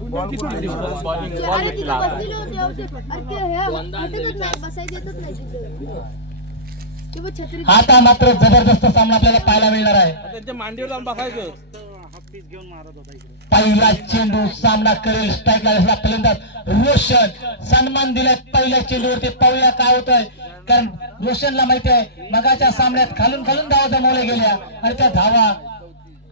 अरे तिथे बसलेले होते अरे ते हे उठतच नाही बसायला देतच नाही तिथे ते बघ छत्री आता मात्र जबरदस्त सामना आपल्याला पाहायला मिळणार आहे. त्यांच्या मांडीवर जाऊन बसायचं. पहिला चेंडू सामना करेल स्ट्राईक लागला फलंदाज रोशन सन्मान दिलाय पहिल्या चेंडूवरती. पाहूया काय होतंय कारण रोशनला माहिती आहे मगाच्या सामन्यात खालून खालून धावा जमवल्या गेल्या आणि त्या धावा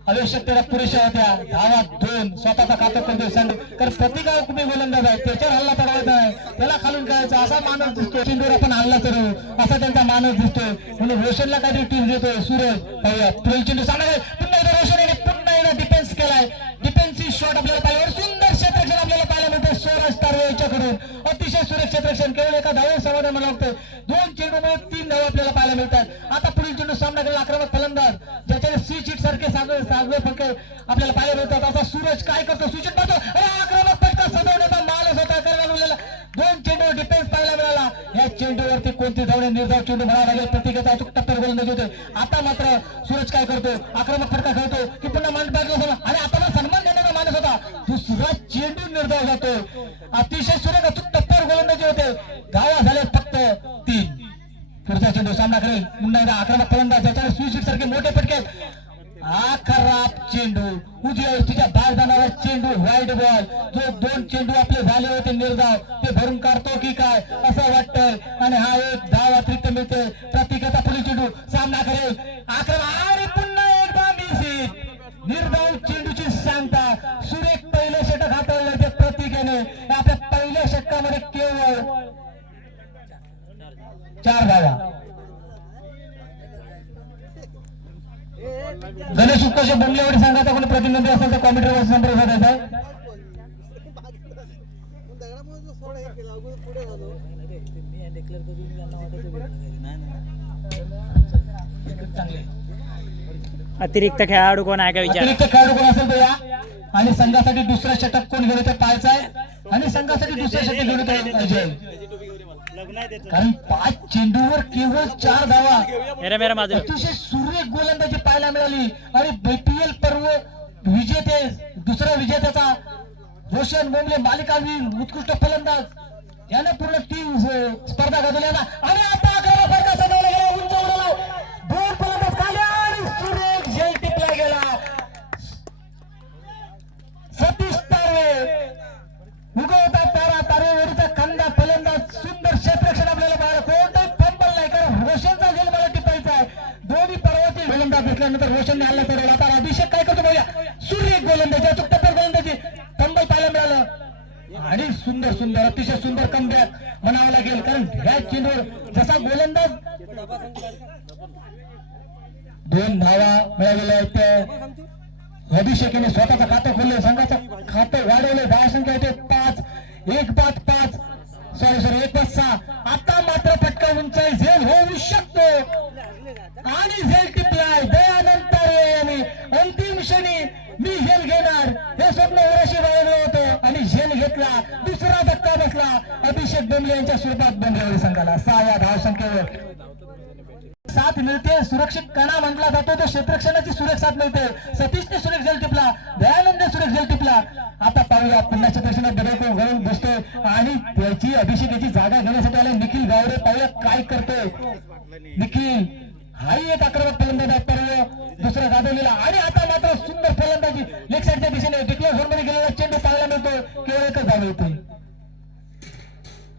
आवश्यकतेला पुरेशा होत्या. धावा 2 स्वतःचा खातं करतोय संडू कारण प्रतिगाव कुठे गोलंदाज आहे त्याच्यावर हल्ला चढवायचा नाही त्याला खालून करायचा असा माणूस दिसतोय. चेंडूवर आपण हल्ला चढवू असा त्यांचा माणूस दिसतोय म्हणून रोशनला काहीतरी टीम देतोय. सूरज पाहूया पुढील चेंडू सामना पुन्हा एकदा रोशन यांनी पुन्हा एकदा डिफेन्स केलाय. डिफेन्सिव्ह शॉट आपल्याला पाहिजे सुंदर क्षेत्ररक्षण आपल्याला पाहायला मिळते स्वराज तारवे यांच्याकडून. अतिशय सुरेख क्षेत्ररक्षण केवळ एका धावे समाधान मला वाटतं 2 चेंडूमुळे 3 धावा आपल्याला पाहायला मिळतात. आता पुढील चेंडू सामना करेल आक्रमक फलंदाज ज्याच्याकडे सी चिट सारखे सागवे फटके आपल्याला पाहायला मिळतात. आता सूरज काय करतो स्विच पाहतो अरे आक्रमक फटका सजवण्याचा मालच होता करायला 2 चेंडू डिफेन्स पाहायला मिळाला. या चेंडूवरती कोणती धावणे निर्धाव चेंडू म्हणावा लागेल प्रत्येकाचा अचूक टप्प्यावर गोलंदाजी होते. आता मात्र सूरज काय करतो आक्रमक फटका खेळतो की पुन्हा मान पाहिजे आणि आता सन्मान देण्याचा मानस होता. दुसरा चेंडू निर्धाव जातो. अतिशय सुरेख अचूक टप्प्यावर गोलंदाजी होते. धावा झाले फक्त 3. पुढचा चेंडू सामना करेल पुन्हा एकदा आक्रमक फलंदाज ज्याच्याकडे स्विच सारखे मोठे फटके खराब चेंडू उजव्या तिच्या बाहेर जाणारा चेंडू वाईड बॉल जो 2 चेंडू आपले झाले होते निर्धाव ते भरून काढतो की काय असं वाटतंय आणि हा एक धाव अतिरिक्त मिळते. प्रत्येकाचा पुढील चेंडू सामना करेल आक्रमक आणि पुन्हा एकदा मिसिंग निर्धाव चेंडूची सांगता. सुरेख पहिलं षटक हाताळलं ते प्रतीकेने आपल्या पहिल्या षटकामध्ये केवळ 4 धावा. गणेश उत्कर्ष बोंबलेवाडी संघाचा कोणी प्रतिनिधी असेल तर कॉम्प्युटरवर संपर्क साधायचा आहे. अतिरिक्त खेळाडू कोण आहे का विचार. अतिरिक्त खेळाडू कोण असेल तर या आणि संघासाठी दुसरा षटक कोण घेऊन ते पाहायचं आहे आणि संघासाठी दुसरा षटक घेऊन पाहिजे कारण 5 चेंडूवर केवळ 4 धावा अतिशय सुरेख गोलंदाजी पाहायला मिळाली आणि बीपीएल पर्व विजेते दुसऱ्या विजेत्याचा रोशन बोंबले मालिकावीर उत्कृष्ट फलंदाज याने पूर्ण टीम स्पर्धा गाजवल्या आणि आता फटका सजवला गेला उंच उडवला 2 फलंदाज खाली आणि सुरेख झेल टिपला गेला. सतीश तारवे उगवता तारा तारेवरचा खंदा फलंदाज सुंदर क्षेत्ररक्षण आपल्याला पाहायला कोणताही फंबल नाही कारण रोशनचा झेल मला टिपायचा आहे. दोन्ही पर्वती गोलंदाज दिसल्यानंतर रोशनने हल्ला चढवला. आता अभिषेक काय करतो बघूया सूर्य गोलंदाजी अचूक टप्प्यावर गोलंदाजी फंबल पाहायला मिळालं आणि सुंदर सुंदर अतिशय सुंदर कमबॅक म्हणावं लागेल कारण ह्या चेंडूवर जसा गोलंदाज 2 धावा मिळालेल्या आहेत. अभिषेकाने स्वतःचं खातं खोललं संघाचं खातं वाढवलं धावा संख्या होते 5 1 5 5 सॉरी 1 5 6. आता मात्र फटका उंच झेल होऊ शकतो आणि झेल टिपलाय दयानंद तारे यांनी अंतिम क्षणी मी झेल घेणार हे स्वप्न वराशी बाळगलं होतं आणि झेल घेतला. दुसरा धक्का बसला अभिषेक बोंबले यांच्या स्वरूपात बोंबलेवाडी संघाला 6 या धाव संख्येवर साथ मिळते. सुरक्षित कणा म्हटला जातो तो क्षेत्ररक्षणाची सुरेख साथ मिळते. सतीशने सुरेख झेल टिपला दयानंदने सुरेख झेल टिपला. आता पाहूया पुन्हा क्षेत्ररक्षणात बदल घडून बसतोय आणि त्याची अभिषेकाची जागा घेण्यासाठी आले निखिल गावडे. पाहूया काय करतोय निखिल. हाही एक आक्रमक फलंदाज आहे पर्व दुसरा गाजवलेला आणि आता मात्र सुंदर फलंदाजी लेग साईडच्या दिशेने डिक्लेअर झोनमध्ये गेलेला चेंडू पाहायला मिळतो केवळ एकच धाव मिळते.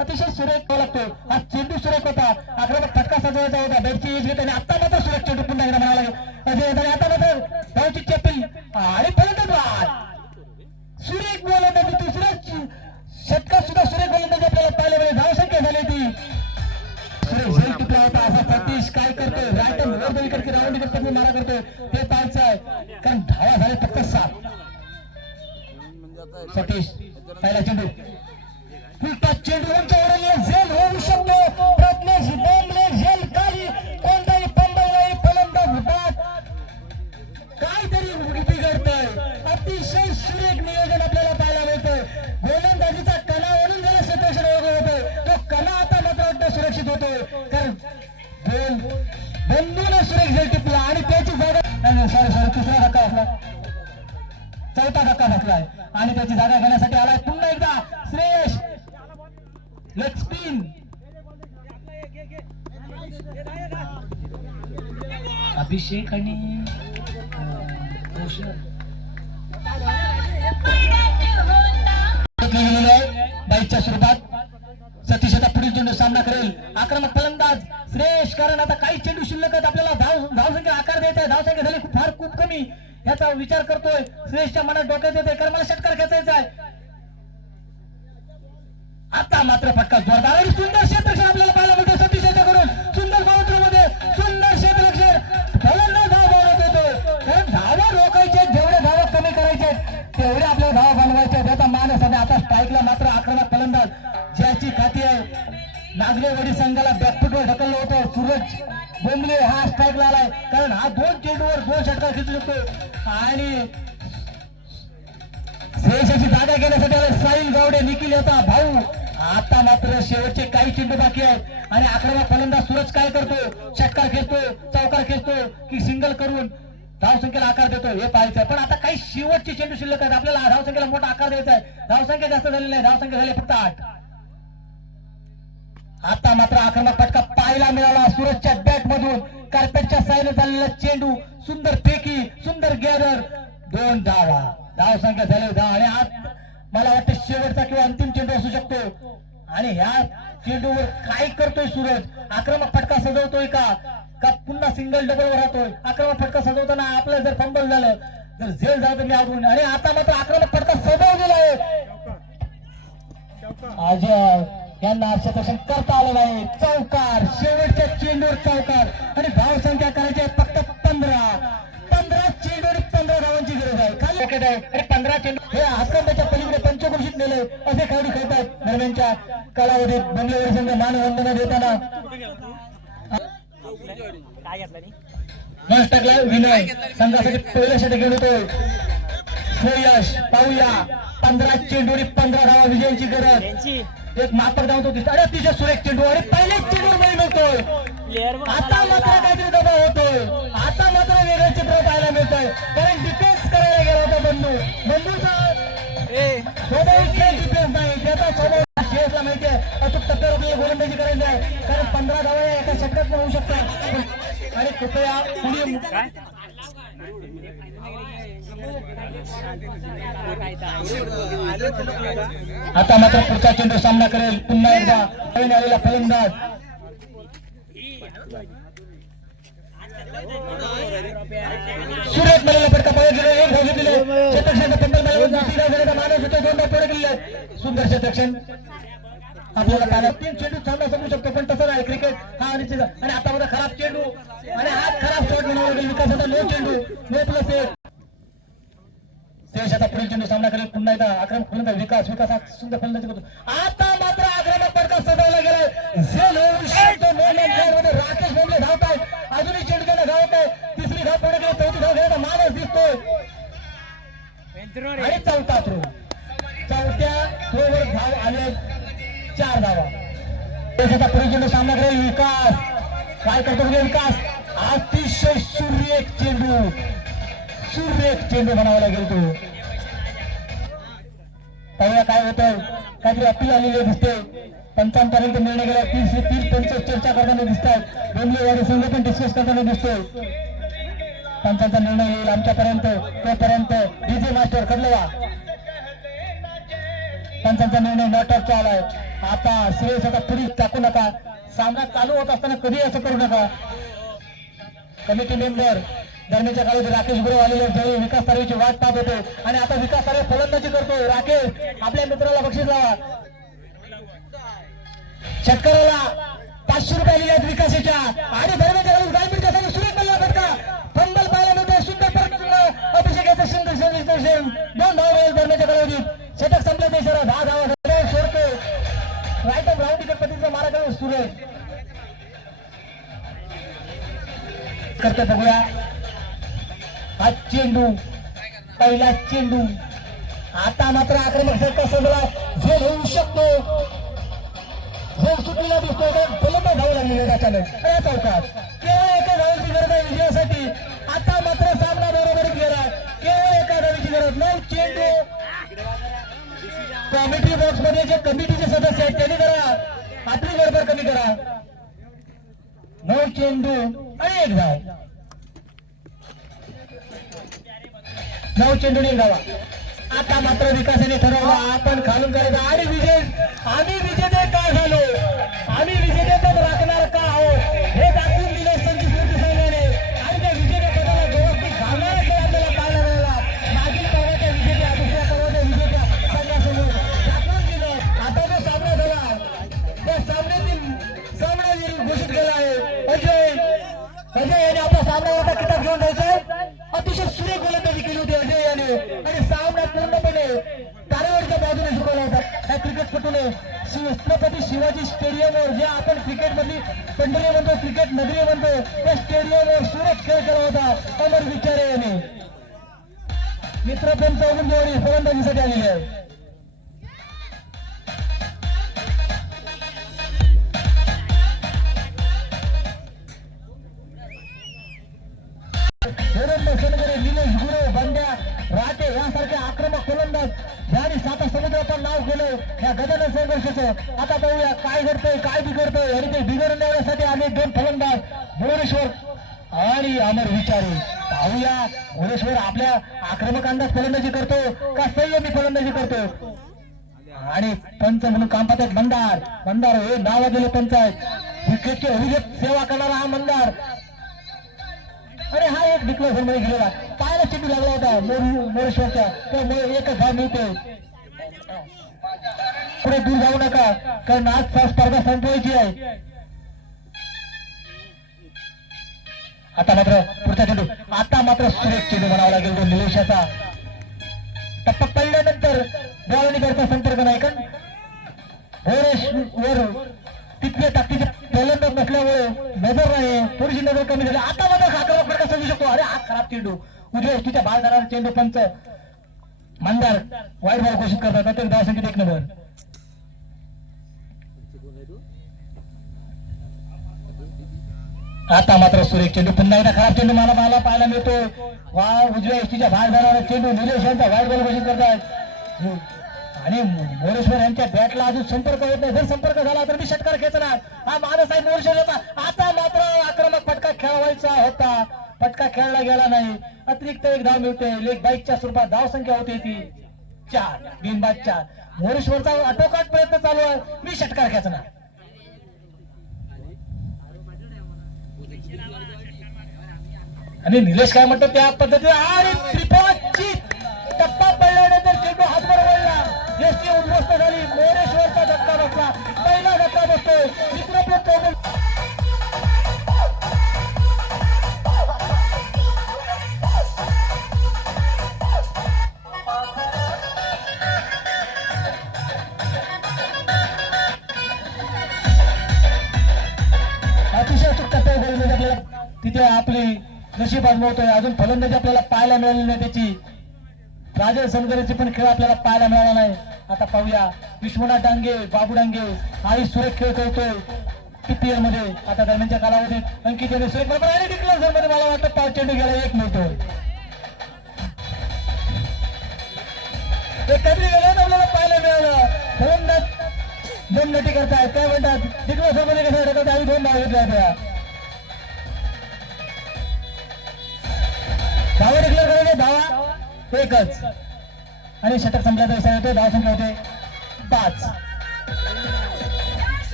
अतिशय सुरेख लागतो हा चेंडू सुरेख होता आक्रमक फटका सजवायचा होता बॅटची एज घेत आणि आता मात्र सुरेख चेंडू पुन्हा एकदा म्हणाला लागेल. आता मात्र धावची चेपील आणि फलंदाज सुरेख गोलंदाजी दुसऱ्या षटकात सुद्धा सुरेख गोलंदाजी आपल्याला पाहायला मिळेल. धाव संख्या झाली ती सुरेख झेल टिपला होता असा सतीश काय करतोय राईट वर करते राऊंड करतो मारा करतोय ते पाहायचं आहे कारण धावा झाले फक्त 7. सतीश पहिला चेंडू उलटा चेंडू उंच उडवलेला झेल होऊ शकतो. प्रज्ञेश बोंबले झेल खाली कोणताही फंबल नाही फलंदाज होतात काहीतरी बिघडतंय. अतिशय सुरेख नियोजन आपल्याला पाहायला मिळतं. गोलंदाजीचा कणा ओढून गेला क्षेत्ररक्षण वगैरे होतोय तो कणा आता मात्र वाटतं सुरक्षित होतोय कारण बंधूने सुरेख झेल टिपला आणि त्याची जागा सॉरी तिसरा धक्का असला चौथा धक्का बसलाय आणि त्याची जागा घेण्यासाठी आलाय पुन्हा एकदा श्रेयश. Leg spin. अभिषेक आणि बाईच्या स्वरूपात सतीश आता पुढील चेंडू सामना करेल. आक्रमक फलंदाज श्रेयश, कारण आता काही चेंडू शिल्लक आहेत. आपल्याला धावसंख्या आकार द्यायचा आहे. धावसंख्या झाली खूप कमी याचा विचार करतोय श्रेयशच्या मनात डोक्यात येते, कारण मला षटकार खेचायचा आहे. आता मात्र फटका जोरदार आणि सुंदर क्षेत्ररक्षण आपल्याला पाहायला मिळते सतीश याच्याकडून. सुंदर बाउंड्रीमध्ये सुंदर क्षेत्ररक्षण. फलंदाज धाव बनवत होतो, कारण धावा रोखायचे, जेवढे धावा कमी करायचे तेवढे आपल्याला धावा बनवायचे. त्याचा मान आहे सध्या. आता स्ट्राईकला मात्र आक्रमक फलंदाज ज्याची खाती आहे. नागरेवाडी संघाला बॅकफुटवर ढकललं होतं. सूरज बोंबले हा स्ट्राईकला आलाय, कारण हा 2 चेंडूवर 2 षटकार खेचू शकतो. आणि श्रेयशाची जागा घेण्यासाठी आले साहिल गावडे, निखिल याचा भाऊ. आता मात्र शेवटचे काही चेंडू बाकी आहेत आणि आक्रमक फलंदाज सूरज काय करतो? षटकार खेचतो, चौकार खेचतो की सिंगल करून धावसंख्येला आकार देतो हे पाहायचंय. पण आता काही शेवटचे चेंडू शिल्लक आहेत. आपल्याला धावसंख्येला मोठा आकार द्यायचा आहे. धावसंख्या जास्त झालेली नाही, धावसंख्या झाली फक्त 8. आता मात्र आक्रमक फटका पाहायला मिळाला सूरजच्या बॅट मधून. कार्पेटच्या साईने चाललेला चेंडू, सुंदर फेकी, सुंदर गॅदर, 2 धावा. धावसंख्या झाली 10 आणि आज मला वाटतं शेवटचा किंवा अंतिम चेंडू असू शकतो. आणि ह्या चेंडूवर काय करतोय सूरज? आक्रमक फटका सजवतोय का पुन्हा सिंगल डबल वर राहतोय? आक्रमक फटका सजवताना आपलं जर फंबल झालं, जर झेल झालं तर मी आउट होईन. आणि आता मात्र आक्रमक फटका सजवलेला आहे. अजय यांना क्षेत्ररक्षण करता आलं नाही. चौकार, शेवटच्या चेंडूवर चौकार आणि धावसंख्या करायची आहे फक्त 15 चेंडू आणि 15 धावांची गरज आहे. खाली आहे आणि 15 चेंडू हे आक्रमणाच्या पलीकडे पंचक्रोशीत नेले असे खेळाडू खेळतात. दरम्यानच्या कालावधीत बंगलेवाडी संघ मानवंदना देताना मस्त टाकला विनय. संघासाठी पहिलं षटक घेऊन येतोय श्रेयश. पाहूया 15 चेंडू आणि 15 धावा विजयाची गरज. एक मापक धावतो अरे अतिशय सुरेख चेंडू आणि पहिलेच चेंडूवर बळी मिळतोय. आता मात्र काहीतरी दबाव होतोय. आता मात्र वेगळं चित्र पाहायला मिळतंय, कारण डिफेन्स करायला गेला होता बंधूचा स्वभाव डिफेन्स नाही. त्याचा स्वभाव शेषला माहिती आहे अचूक टप्प्यावर आपल्याला गोलंदाजी करायची आहे, कारण 15 धावा एका षटकात होऊ शकतात. आणि कृपया पुढे आता मात्र पुढचा चेंडू सामना करेल पुन्हा एकदा नवीन आलेला फलंदाज सुरेश. मला फटका पाहिजे, एक धाव घेतलेले मानस होतो, 2 धाव पुढे गेलेले. सुंदर क्षेत्ररक्षण आपल्याला पाहिलं. 3 चेंडू चांगला समजू शकतो, पण तसं नाही क्रिकेट हा. आणि आता माझा खराब चेंडू आणि हा खराब शॉट म्हणावा लागेल विकासाचा. 9 चेंडू 9+1. आता पुढील चेंडू सामना करेल पुन्हा एकदा आक्रमक फलंदाज विकास हा सुंदर फलंदाजी करतो. आता मात्र आक्रमक फटका सजवला गेलाय. राकेश बोंबले धावत आहेत. अजूनही चेंडू त्यांना धावत आहे. 3री धाव पुढे गेली, 4थी धाव घेण्याचा मानस दिसतोय आणि 4था थ्रो. 4थ्या थ्रोवर धाव आले 4 धावा. आता पुढील चेंडू सामना करेल विकास. काय करतो विकास? अतिशय सुरेख चेंडू म्हणावा लागेल तो. पाहूया काय होतंय. काहीतरी अपील आलेली दिसते. पंचांपर्यंत निर्णय गेला. 30 पंच चर्चा करताना दिसत आहेत. डोंबलेवाडी संघ पण डिस्कस करताना दिसतोय. पंचांचा निर्णय येईल आमच्यापर्यंत, तोपर्यंत डीजे मास्टर कडलेवा पंचांचा निर्णय नॉटआउटचा आलाय. आता श्रेयस आता पुढे टाकू नका. सामना चालू होत असताना कधी असं करू नका. कमिटी मेंबर दरम्यानच्या काळात राकेश गुरु आलेले ज्यावेळी विकास तारेची वाट पाहत होते आणि आता विकास तारे फलंदाजी करतोय. राकेश आपल्या मित्राला बक्षीस लावा. शेतकऱ्याला 500 रुपये आलेले आहेत विकासाच्या. आणि दरम्यानच्या काळात गायपीडच्या सुरेख बल्ला फटका फंबल पाहायला मिळतोय. सुंदर परत अभिषेकाचं सुंदर 2 धावा दरम्यानच्या कालावधीत. षटक संपलं ते सर 10 धावा सोडतोय. राईट ऑफ राऊंड विकेट पद्धतीचा मारा करून सुरेश करते. बघूया हा चेंडू, पहिला चेंडू. आता मात्र आक्रमक षटकार सजला. झेल होऊ शकतो. झेल सुटलेला दिसतोय. फलंदाज धाव लागलेला अचानक चौकात. केवळ एका धावांची गरज आहे विजयासाठी. आता मात्र सामना बरोबरीत गेला. केवळ एका धावांची गरज. 9 चेंडू कॉमेंट्री बॉक्स मध्ये जे कमिटीचे सदस्य आहेत त्यांनी जरा आपली गडबड कमी करा. 9 चेंडू आणि 1 धाव. 9 चेंडू 1 धावा. आता मात्र विकासाने ठरवलं आपण खालून करायचं आणि आम्ही विजेते का झालो, आम्ही विजेतेपद राखणार का आहोत हे दाखवून दिले संधी स्फूर्ती संघाने. आणि त्या विजेतेपदाला व्यवस्थित घालणारा खेळ आपल्याला पाहायला मिळाला. मागील पर्वाच्या विजेत्या दुसऱ्या पर्वाच्या विजेत्या संघासमोर दाखवून दिलं. आता जो सामना झाला त्या सामन्यातील सामनावीर घोषित केला आहे अजय याने आपला सामना किताब घेऊन जायचा. अतिशय सुरेख गोलंदाजी केली होती अजय याने आणि सामना पूर्णपणे तारेवरच्या बाजूने झुकवला होता. त्या क्रिकेटपटूने छत्रपती शिवाजी स्टेडियमवर जे आपण क्रिकेट मधली पंढरी म्हणतो, क्रिकेट नगरी म्हणतो, त्या स्टेडियमवर सुरेख खेळ केला होता अमर विचारे याने. मित्रप्रेम चौगुन जोडी फलंदाजीसाठी आलेली आहे. निलेश गुरे, बंड्या राटे यासारखे आक्रमक फलंदाज ज्यांनी साता समुद्राचं नाव केलं या गजानन संघर्षाचं. आता पाहूया काय घडतंय काय बिघडतंय आणि ते बिघडण्यासाठी आले 2 फलंदाज भुवनेश्वर आणि अमर विचारे. पाहूया भुवनेश्वर आपल्या आक्रमक अंदाज फलंदाजी करतो का संयमी फलंदाजी करतो. आणि पंच म्हणून काम पाहतात मंदार हे नावाजलेले पंच आहेत. क्रिकेटची अविरत सेवा करणारा हा मंदार. अरे हा एक डिक्लेअर मध्ये गेलेला पायाला चेंडू लागला होता मोरेश्वरच्या, त्यामुळे एकच धाव मिळते. पुढे दूर जाऊ नका कारण आज स्पर्धा संपवायची आहे. आता मात्र पुढचा चेंडू, आता मात्र सुरेख चेंडू म्हणावा लागेल तो निलेशाचा. टप्पा पडल्यानंतर बॉलनीकडचा संपर्क नाही कारण भोरेश्वर तिथले ताकदीचे फलंदाज नसल्यामुळे नजर नाही, थोडीशी नजर कमी झाली. आता मात्र आक्रमक फटका समजू शकतो. अरे हा खराब चेंडू, उजव्या एसटीच्या बाहेर जाणारा चेंडू पंच मंदार वाईट बॉल घोषित करतात. तर धावसंख्येत 1 नंबर. आता मात्र सुरेख चेंडू, पुन्हा एकदा खराब चेंडू मला पाहायला मिळतो. वा उजव्या एसटीच्या बाहेर जाणारा चेंडू निलेश यांचा वाईट बॉल घोषित करतात. आणि मोरेश्वर यांच्या बॅटला अजून संपर्क होत नाही. जर संपर्क झाला तर मी षटकार खेचणार हा माणूस आहे मोरेश्वर होता. आता मात्र आक्रमक फटका खेळवायचा होता, फटका खेळला गेला नाही. अतिरिक्त 1 धाव मिळते. लेग बाईकच्या स्वरूपात धाव संख्या होती ती 4, बिनबाद 4. मोरेश्वरचा आटोकाट प्रयत्न चालू आहे, मी षटकार खेचणार. आणि निलेश काय म्हणतो त्या पद्धतीने आणि त्रिफळाची टप्पा पडल्यानंतर चेंडू हातवर वळला, एसटी उद्ध्वस्त झाली. मोरेश्वरचा धक्का बसला, पहिला धक्का बसतोय. मित्रप्रेम चौगुन अतिशय अचूक टप्प्यावर गोलंदाजी आपल्याला तिथे आपली नशीब आजमावतोय. अजून फलंदाजी आपल्याला पाहायला मिळाली नाही त्याची. राजेश सनगरेची पण खेळ आपल्याला पाहायला मिळाला नाही. आता पाहूया विश्वनाथ डांगे, बाबू डांगे हाही सुरेख खेळ खेळतोय पीपीएल मध्ये. आता दरम्यानच्या कालावधीत अंकित यांनी सुरेख आणि डिक्लेअर झोन मध्ये मला वाटतं 5 चेंडू गेला 1 मिळतोय. आपल्याला पाहायला मिळालं. फलंदाज 2 नटी करतायत, काय म्हणतात डिक्लेअर झोन मध्ये कसं अडकत आम्ही 2 धाव घेतल्या होत्या. धावा डिक्लेअर करायचे, धावा 1च आणि षटक संपल्याचा विचार येतो. धाव संख्या होते 5.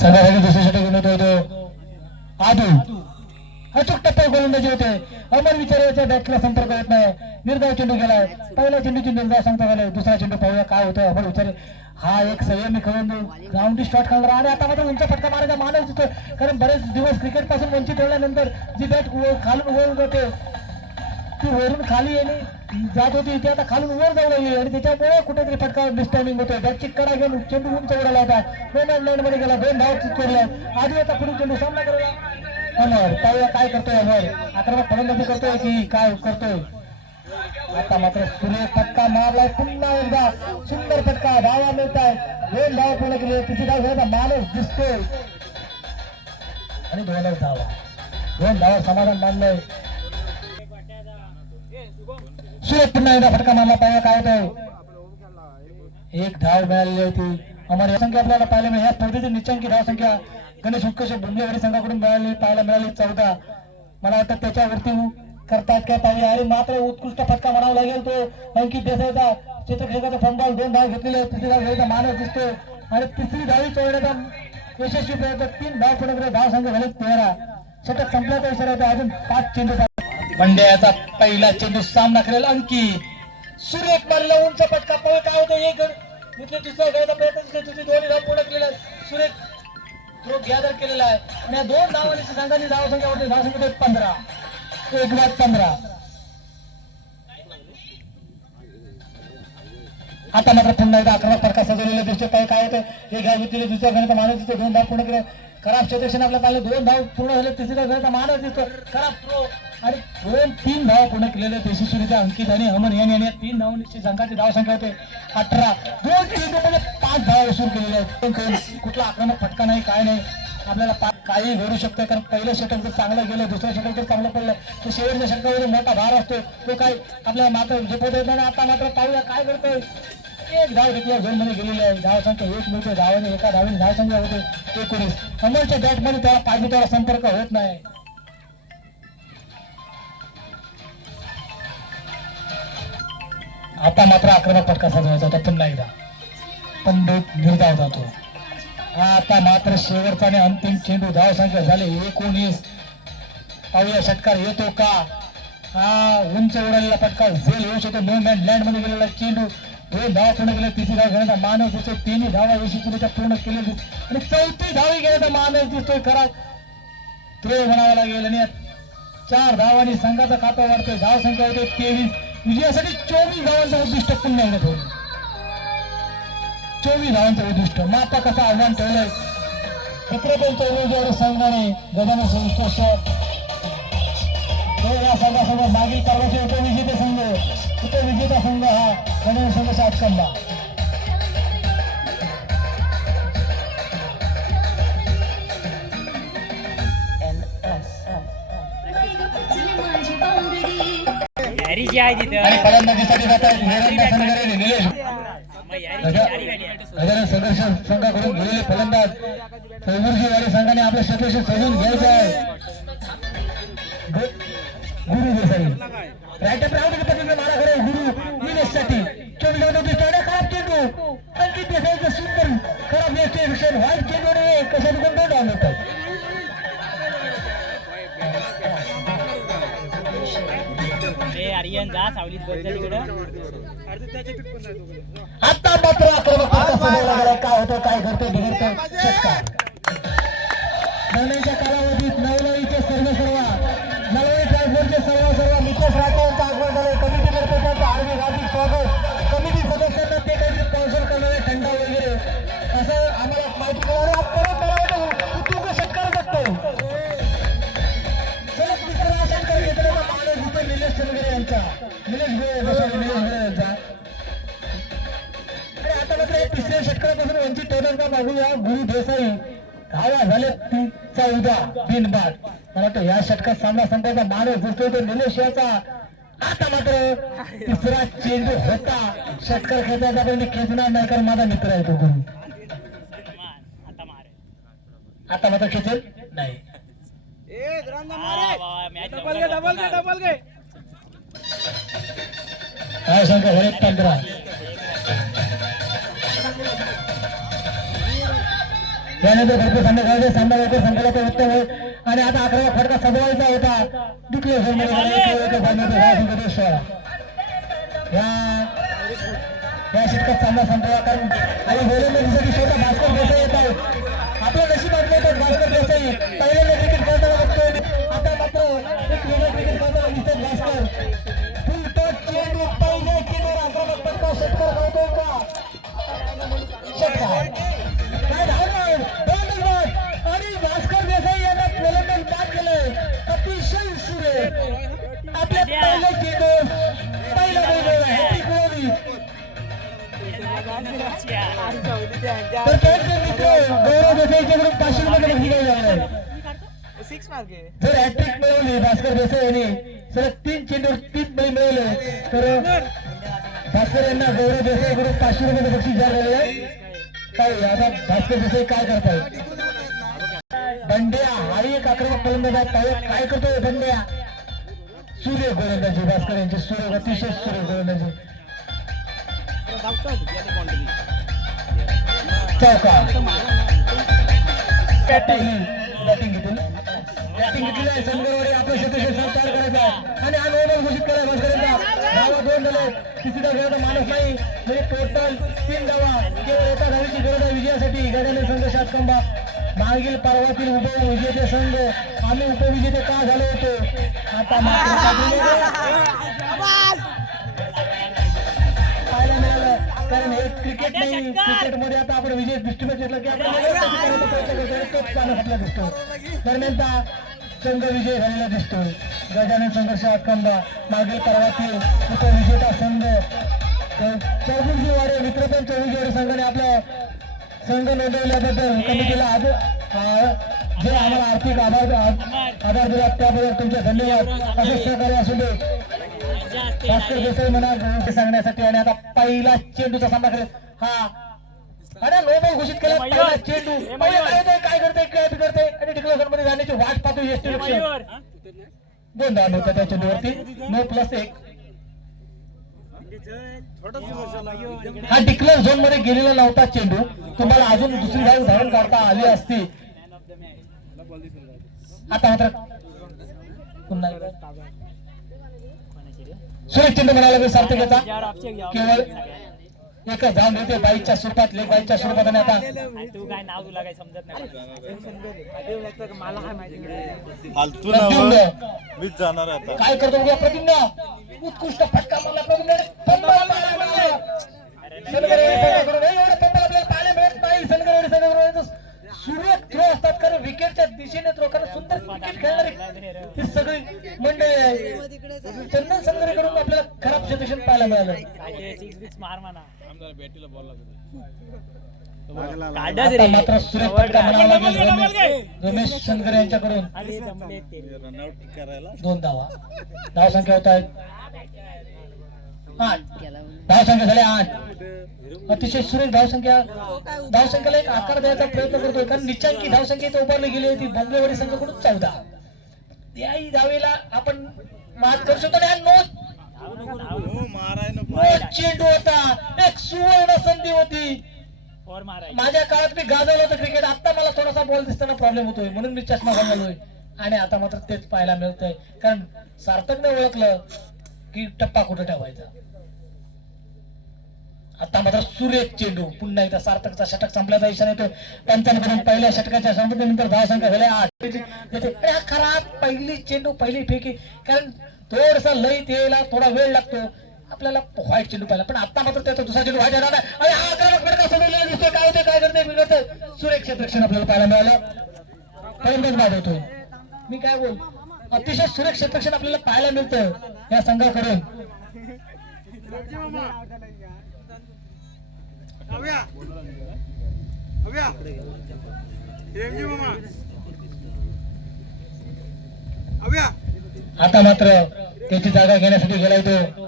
संघासाठी दुसरे षटक घेऊन येतो आदू. अचूक टप्प्यावर गोलंदाजी होते. अमर विचाराच्या बॅटला संपर्क होत नाही. निर्धाव चेंडू गेलाय. पहिला चेंडूची निर्धाव सांगता झाले. दुसरा चेंडू पाहूया काय होतोय. अमर विचारे हा एक संयमी खेळून ग्राउंड शॉट खेळणार आणि आता मात्र उंच फटका मारायचा मानस दिसतोय. कारण बरेच दिवस क्रिकेट पासून वंचित ठेवल्यानंतर जी बॅट खालून वर जाते ती वरून खाली येणे जात होती, ती आता खालून वर जाऊ लागली आणि त्याच्यामुळे कुठेतरी फटका मिसटायमिंग होतोय. बॅटची कडा घेऊन चेंडू उंच उडाला होता. 2 लाईन मध्ये गेला, 2 धाव चोरल्या. आधी आता पुढे चेंडू सामना करायला अमर. पाहूया काय करतोय अमर. आक्रमक फलंदाजी करतोय की काय करतोय. आता मात्र सुरेख फटका मारलाय. पुन्हा एकदा सुंदर फटका. धावा मिळत आहे. 2 धाव पूर्ण केली. तिची धाव घ्यायचा माणूस दिसतोय. आणि 2 धावा. 2 धावा समाधान मानलंय. सुरेश पुन्हा एकदा फटका मारला पाहिजे. काय होतंय 1 धाव मिळालेली होती. आम्हाला संख्या आपल्याला पाहायला मिळेल. या स्पर्धेची निचांकी धाव संख्या गणेश उत्कर्ष बुंदेवाडी संघाकडून पाहायला मिळाली 14. मला वाटतं त्याच्यावरती करतात काय पाहिजे. आणि मात्र उत्कृष्ट फटका म्हणावा लागेल तो अंकित देसाईचा. क्षेत्रक्षेत्राचा फंबॉल 2 धाव घेतलेले. तिसरी धाव घ्यायचा मानस दिसतो आणि तिसरी धावी चोरण्याचा यशस्वी प्रयत्न. 3 धाव पुढे धाव संख्या झाले 13. षटक संपल्याचा इशारा होता. अजून 5 चेंडू. पंड्याचा पहिला चेंडू सामना करेल अंकित. सुरेख मारला उंच फटका. पळ काय होतं 1 इथले दुसरा घ्यायचा प्रयत्न. तिसरी 2 धाव पूर्ण केलेला. सुरेख थ्रो गॅदर केलेला आहे आणि या 2 धावांनी संघाची धाव संख्या होते. धाव संख्या 15. 1-15. आता मात्र पुन्हा एकदा आक्रमक फटका सजवलेला दिसतो. काय होतं 1 धाव घेतलेली. दुसऱ्या गणित मानस दिसतो. 2 धाव पूर्ण केले. खराब क्षेत्रक्षण आपल्या पाहिले. 2 धाव पूर्ण झाले. तिसऱ्या गणित मानस दिसतो. खराब थ्रो आणि 2-3 धाव पूर्ण केलेले देशस्वीरीच्या अंकित आणि अमन यांनी 3 धावांची संघाची धाव संख्या होते 18. 2 चेंडूमध्ये 5 धावा वसूल केलेल्या आहेत. कुठला आक्रमक फटका नाही काय नाही. आपल्याला काही घडू शकतं कारण पहिलं षटक जर चांगलं गेलं दुसरं षटक जर चांगलं पडलं तर शेवटच्या षटकामध्ये मोठा भार असतो. तो काही आपल्याला मात्र झेपत येत नाही. आता मात्र पाहूया काय करतोय. 1 धाव घेतल्या झोनमध्ये गेलेली आहे. धाव संख्या 1 मिळते. धावाने एका धावीने धाव संख्या होते 19. अमोलच्या बॅटमध्ये त्याला पाहिजे तेवढा संपर्क होत नाही. आता मात्र आक्रमक फटका साजवायचा होता पुन्हा एकदा पण निर्धाव जातो. आता मात्र शेवटचा आणि अंतिम चेंडू. धाव संख्या झाले 19. पाहूया षटकार येतो का. हा उंच उडालेला फटका झेल येऊ शकतो. नो मॅन लँड मध्ये गेलेला चेंडू. 2 धावा पूर्ण केले. तिसरी धाव घेण्याचा मानस दिसतोय. 3 धावा यशस्वीरित्या पूर्ण केलेली आणि 4थी धावी घेण्याचा मानस दिसतोय. खरा थ्रो म्हणावा लागेल आणि 4 धावांनी संघाचा खाता वाढतोय. धाव संख्या होते 23. विजयासाठी 24 धावांचं उद्दिष्ट पुन्हा एकदा ठेवलं. 24 धावांचं उद्दिष्ट. मग आता कसं आव्हान ठेवलंय छत्रपतीच्या उमेदवारी संघाने गजानन संस्कृष्ट या संघासमोर मागील पर्वाचे उपविजेते संघ उपविजेता संघ हा गजानन संघाचा आटकंबा. आणि फलंदाजीसाठी जात आहेत निलेश. गजानन संघर्ष संघाकडून गेलेले फलंदाज सौगुरजीवाडी संघाने आपलं क्षेत्रक्षण सजून घ्यायचं आहे. गुरु देसाई रायटर राहुल पद्धतीने मारा खरं गुरु निलेशसाठी 24 खराब चेंडू. अंकित देसाईचं सुंदर खराब यष्टीक्षण व्हाईट चेंडूने कशाने कोण डाऊन होतात. आता मात्र आक्रमक काय होतं काय घडतं बिघडतं षटकार. महिन्यांच्या कालावधीत नवलाईचे सर्व नवलाई ट्रायफोरचे सर्व मित्र राठोडचं आगमन झाले. कमिटीतर्फे त्यांचं हार्दिक स्वागत. कमिटी सदस्यांना ते काहीतरी स्पॉन्सर करणारे थंडा वगैरे असं आम्हाला माहिती मिळाली. आज परत मला उत्तुंग षटकार बघतो. सलग तिसरा षटकार घेतलेला माणूस दिसतो निलेश चंद्रे यांचा. निलेश घोळे यांचा. आता मात्र तिसऱ्या षटकापासून वंचित ठेवण्याचा का बघूया. गुरु देसाई धावा झाले 14 बिनबाद. मला वाटतं या षटकात सामना संपायचा माणूस दिसतोय तो निलेश याचा. आता मात्र तिसरा चेंडू होता. षटकार खेचायचा पण खेचणार नाही कारण माझा मित्र आहे तो गुरु. आता मात्र खेचेल नाही. काय सांगतो झाले 15. त्यानंतर भरपूर सामने खेळले. सामना लवकर संपला तो उत्तम होईल आणि आता आक्रमक फटका सजवायचा होता. डिक्लेअर या षटकात सामना संपला कारण आणि गोलंदाजीसाठी स्वतः भास्कर देसाई येत आहे. आपलं नशीब वाटलं तर भास्कर देसाई पहिल्यांदा क्रिकेट खेळताना बघतोय. आता मात्र एक वेगळं क्रिकेट खेळताना दिसत भास्कर. फुलटॉस चेंडू पहिल्या चेंडूवर आक्रमक फटका षटकार होतोय का. षटकार काय धावणार आणि भास्कर देसाई यांना गोलंदाज बाद केलंय. अतिशय सुरेख आपल्या पहिल्या चेंडूवर पहिला गोल हॅट्रिक मिळवली. तर गौरव देसाईच्याकडून जर हॅट्रिक मिळवली भास्कर देसाई यांनी सलग 3 चेंडूवर 3 बळी मिळवले तर भास्कर यांना गौरव देसाई कडून 500 रुपये बक्षीस जाहीर झाले आहे. काय आता भास्कर देसाई काय करतायत? बंड्या हाही एक आक्रमक फलंदाज आहे. काय करतोय बंड्या? सूर्य गोलंदाजी भास्कर यांची सूर्य अतिशय सूर्य गोलंदाजी चौका बॅटिंग घेतली आहे. संगरवाडी आपल्या क्षेत्रात तयार करायचा आहे आणि हा नोबल घोषित केलाय भास्करांचा. धावा 2 झाले. तिसऱ्या खेळाचा माणूस नाही म्हणजे टोटल 3 धावा. केवळ एका धावीची गरज आहे विजयासाठी. गजानन संघ शातकंबा मागील पर्वातील उपविजेते संघ आम्ही उपविजेते का झालो होतो. आता पाहायला मिळालं कारण हे क्रिकेट नाही. क्रिकेटमध्ये आता आपण विजय डिस्ट्रीब्यूट घेतला की आपल्याला दिसतो. दरम्यानचा संघ विजय झालेला दिसतोय. गजानन संघ शातकंबा मागील पर्वातील उपविजेता संघ चौगुंजीवाडे मित्रपण चौगुंजीवाडे संघाने आपला संघ नोंदवल्याबद्दल कमिटीला आज जे आम्हाला आर्थिक आधार दिला त्याबद्दल तुमचे धन्यवाद. असे सहकार्य असू दे भास्कर देसाई म्हणा सांगण्यासाठी. आणि आता पहिला चेंडूचा सामना करेल हा अरे नोबल घोषित केला. पहिला चेंडू काय करते आणि डिक्लेरेशन मध्ये जाण्याची वाट पाहतो. एसटी लक्ष 2 धावा होत्या त्या चेंडूवरती. 9+1 हा डिक्लेअर झोन मध्ये गेलेला नव्हता चेंडू. तुम्हाला अजून दुसरी धाव धावून काढता आली असती. आता मात्र पुन्हा सुरेश चेंडू म्हणाला सार्थक केवळ एकच धाव मिळते बाईकच्या स्वरूपात. लेग बाईकच्या स्वरूपात. आणि आता तू काय नाव तुला काही समजत नाही. काय करतो बघा प्रद्युम्न. उत्कृष्ट फटका मारला प्रद्युम्न. आपल्याला पाहायला मिळत नाही. सनगरवाडी सुरेख थ्रो असतात कारण विकेटच्या दिशेने थ्रो कारण सुंदर क्रिकेट खेळणारी ही सगळी मंडळी आहे. चंदन सनगरेकडून आपल्याला खराब क्षेत्र पाहायला मिळालं. मात्र सुरेख फटका म्हणावा लागेल रमेश सनगर यांच्याकडून. 2 धावा. धावसंख्या होत आहेत 8. धावसंख्या झाल्या 8. अतिशय सुरेख धावसंख्येला एक आकार द्यायचा प्रयत्न करतोय कारण निचांकी धावसंख्या इथे उभारली गेली होती बोंबलेवाडी संघाकडून 14. त्याही धावेला आपण मात करू शकतो. चेंडू होता. एक सुवर्ण संधी होती. माझ्या काळात मी गाजवलं होतं क्रिकेट. आता मला थोडासा बॉल दिसताना प्रॉब्लेम होतोय म्हणून मी चष्मा घाललोय. आणि आता मात्र तेच पाहायला मिळतंय कारण सार्थकने ओळखलं की टप्पा कुठे ठेवायचा. आता मात्र सुरेख चेंडू. पुन्हा एकदा सार्थकचा षटक संपल्याचा इशारा येतो पंचांकडून. पहिल्या षटकाच्या संपत्तीनंतर धावसंख्या झाल्या 8. खराब पहिली चेंडू पहिली फेकी कारण थोडासा लईत यायला थोडा वेळ लागतो. आपल्याला व्हाईट चेंडू पाहिला पण आता मात्र त्याचा दुसरा चेंडू व्हाईट येणार नाही. आणि हा आक्रमक फटका सोडलेला दिसतोय. काय होते काय करते बिघडतं. सुरेख क्षेत्ररक्षण आपल्याला पाहायला मिळालं. पहिल्यांदाच बाद होतोय. मी काय बोल अतिशय सुरेख क्षेत्ररक्षण आपल्याला पाहायला मिळतं या संघाकडून. आता मात्र त्याची जागा घेण्यासाठी गेलाय तो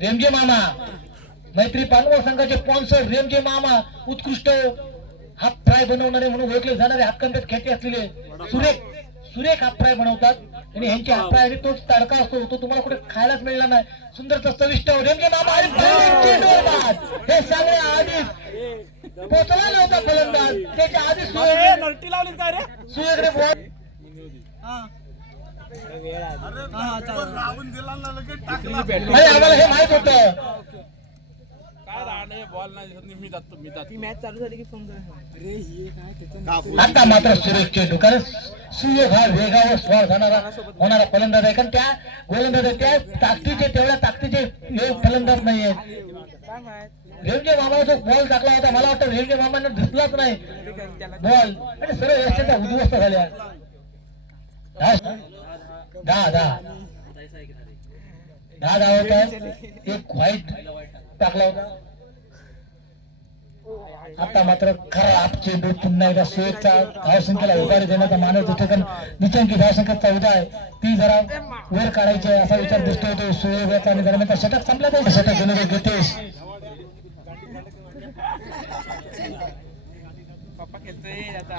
रेमजे मामा. मैत्री पानवळ संघाचे स्पॉन्सर रेमजे मामा. उत्कृष्ट हाफ फ्राय बनवणारे म्हणून ओळखले जाणारे हातकंड्यात खेटे असलेले सुरेख हाफ फ्राय बनवतात. आणि ह्यांची हाफ फ्राय आणि तोच तडका असतो तो तुम्हाला कुठे खायलाच मिळणार नाही. सुंदर चविष्ट रेमजे मामा. हे सगळे आधीच पोचला नव्हता फलंदाज त्याच्या आधी सुरेखने बॉल आम्हाला हे माहित होत. आता मात्र सुरेश चेंडू कारण सूर्य हा वेगावर स्वार होणारा फलंदाज आहे कारण त्या गोलंदाज त्या ताकदीचे तेवढ्या ताकदीचे फलंदाज नाहीये. रेमजे मामा जो बॉल टाकला होता मला वाटतं रेमजे मामांना दिसलाच नाही बॉल आणि सर्व व्यवस्थेचा उद्ध्वस्त झाल्या. 10 धावत आहेत. एक व्हाईट टाकला होता. आता मात्र खराब चेंडू पुन्हा एकदा सुरेशचा धावसंख्येला उभारी देण्याचा मानस दिसतो, कारण निचांकी धावसंख्या 14 आहे, ती जरा वर काढायची आहे असा विचार दिसतो होतो सुरेशचा. आणि दरम्यान षटक संपला तर षटक घेऊन घेतेस.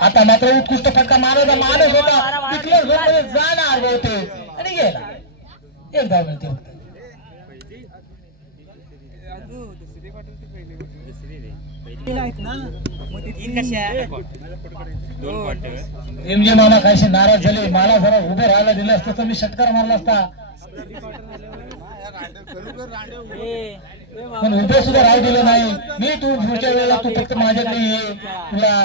आता मात्र उत्कृष्ट फटका मारण्याचा मानस होता, तिथल्या झोनमध्ये जाणार बहुतेक आणि गेला. एक धाव मिळते. एमजे मामा काहीशी नाराज झाले, मला जरा उभे राहायला दिलं असतं तर मी षटकार मारला असता, पण उभे सुद्धा राहू दिलं नाही. मी तू पुढच्या वेळेला तू फक्त माझ्याकडे ये, तुला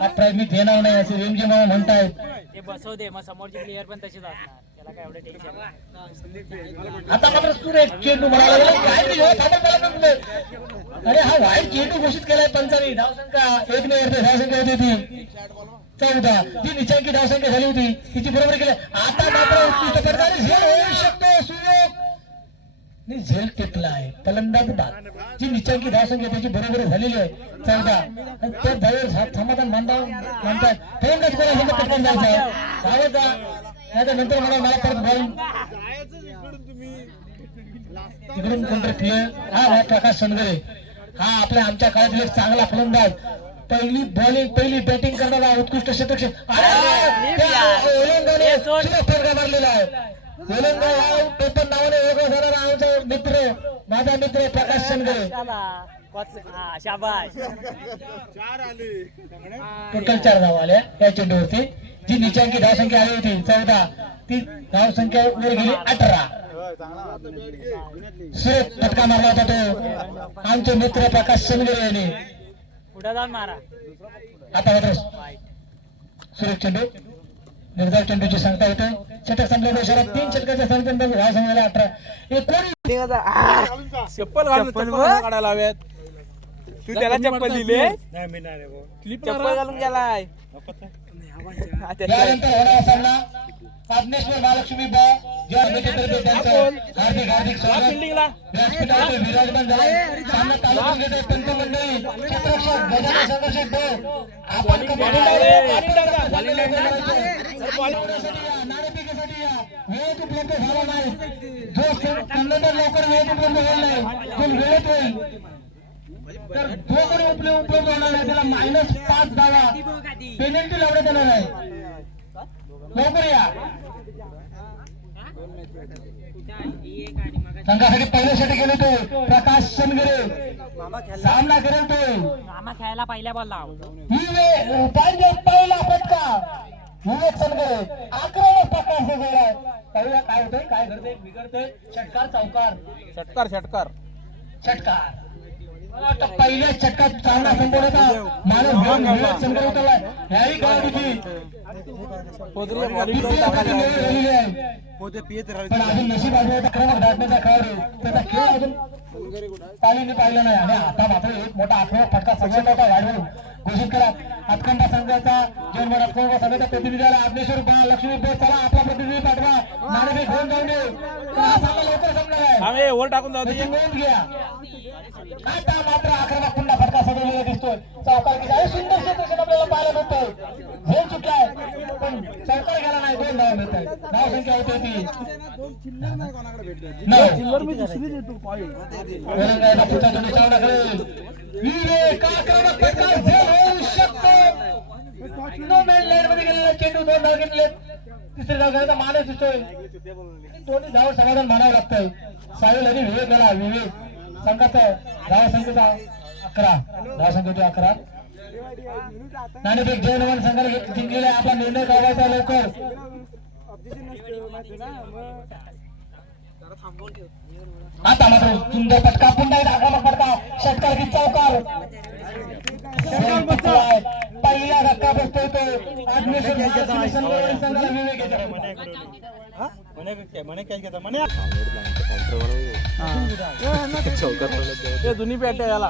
हा प्राइज मी देणार नाही असे एमजे मामा म्हणतायत. ते बसव दे, मग समोरचे प्लेयर पण तसेच असणार, त्याला काय एवढं टेन्शन नाही. आता मात्र सुरेश चेंडू म्हणाला गेला, काय नाही हो, थांबा मला म्हणतोय. अरे हा वाईट चेंडू घोषित केलाय पंचांनी. धावसंख्या एक नाही, धावसंख्या होती ती 14, ती निचांकी धावसंख्या झाली होती, तिची बरोबर केली. आता मात्र उत्कृष्ट फटका झेल होऊ शकतो सुयोग, झेल टिकला आहे फलंदाज बाद. जी निचांकी धावसंख्या त्याची बरोबर झालेली आहे 14, त्या धावेवर समाधान म्हणतात. फलंदाज कोणासोबत पटकन जायचं धावत जा, नाहीतर नंतर मला परत बॉल तिकडून कोणतरी प्लेयर. हा प्रकाश सनगरे, हा आपल्या आमच्या काळातील एक चांगला फलंदाज, पहिली बॉलिंग पहिली बॅटिंग करणारा उत्कृष्ट षटक फटका मारलेला आहे. पेपर नावाने ओळखला जाणारा आमचा मित्र, माझा मित्र प्रकाश सनगरे. टोटल 4 धावा आल्या या चेंडूवरती. जी निचांकी धावसंख्या आली होती 14, ती धावसंख्या वर गेली 18. सुरेश फटका मारला होता तो आमचे मित्र प्रकाश सनगरे यांनी. पुढे जाऊन मारा. आता मात्र सुरेश चेंडू निर्धाव चेंडूची सांगता होते. षटक संपल्याच्या इशारा 3 षटकाच्या संख्येनंतर धाव संख्या 18. चप्पल काढायला हव्यात. तू त्याला चप्पल दिले, चप्पल घालून गेलाय. त्यानंतर होणारा सामना पादनेश्वर महालक्ष्मी बा ज्या समितीतर्फे त्यांचं हार्दिक हार्दिक स्वागत. व्यासपीठावरती विराजमान झाले. सामना तालुका घेते पंचमंडळी क्षेत्ररक्षक गजानन संघर्षक भाऊ. आपण नाणेफेकीसाठी या. वेळेत उपलब्ध झाला नाही, जो कंटेनर लवकर वेळेत उपलब्ध होईल नाही, तो वेळेत होईल तर जो कोणी उपलब्ध होणार नाही त्याला -5 धावा पेनल्टी लावण्यात येणार आहे. लवकर या. संघासाठी पहिल्यासाठी गेले तो प्रकाश सनगरे, सामना करेल तो. मामा खेळायला पहिल्या बॉल लाव. पाहिजे पहिला फटका विवेक सनगरे, आक्रमक प्रकाश सनगरे. पाहूया काय होतंय, काय घडतंय, बिघडतंय. षटकार चौकार षटकार षटकार. पहिल्या षटकात चांगला संपवण्याचा मानस घेऊन विवेक सनगरे उतरलाय. ह्याही काळात पण अजून नशीब आढळत आक्रमक धाटण्याचा खेळाडू त्याचा खेळ अजून तालीने पाहिलं नाही. आणि आता मात्र एक मोठा आक्रमक फटका सगळ्यात मोठा वाढवून घोषित केला. हातखंडा संघाचा जीवनभर हातखंडा संघाच्या प्रतिनिधीला आज्ञेश्वर बा लक्ष्मी बे, चला आपला प्रतिनिधी पाठवा, नाणेफेक घेऊन जाऊन दे. सामना लवकर संपणार आहे, वर टाकून जाऊ दे. नोंद घ्या. आता मात्र आक्रमक पुन्हा फटका सोडवलेला दिसतोय. चौकार सुंदर क्षेत्र आपल्याला पाहायला मिळतोय. झेल चुकलाय पण चौकार गेला नाही, 2 धावा मिळत आहेत. धाव संख्या होती ती 9. चेंडू 2 धाव घेतले. तिसरी धाव घेण्याचा मानस दिसतोय. दोन्ही धाव समाधान मानावं लागतंय. साहिल आणि विवेक गेला. विवेक संघाचं धाव संख्येचा 11, धाव संख्येची 11. नाणेफेक जयनवन संघाने जिंकलेला आहे. आपला निर्णय कळवायचा लवकर. आता मात्र सुंदर फटका, पुन्हा एक आक्रमक फटका, षटकार की चौकार. पहिला धक्का बसतोय तो आज्ञेश्वर संघाला विवेक येतो. जुनी बॅट आहे याला.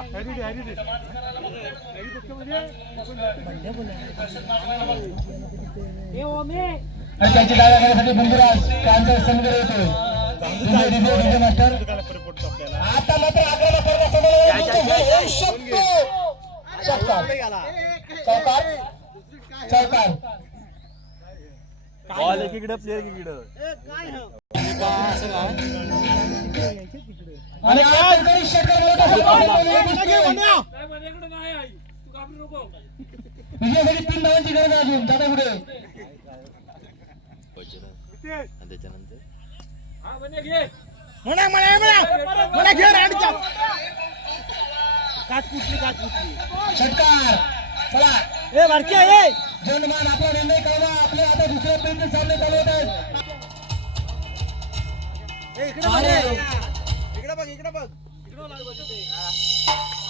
आणि त्यांची डाव्या करण्यासाठी मंजुराज कांचा संघ येतोय. मास्टर आता मात्र आक्रमक वर्ग होऊ शकतो. चौकार चौकार चौकार. बॉल एकीकडे प्लेअर एकीकडे. आणि आज तरी षटकार विजयासाठी 3 धावांची गरज आहे अजून. दादा पुढे षटकार. चला जनमान आपला निर्णय कळवा. आपले आता दुसऱ्या पेंट सामने चालू होत आहेत.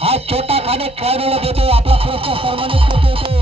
हा छोटा खाणे खेळाडूला देतो. आपला पुरस्कार सन्मानित करतो.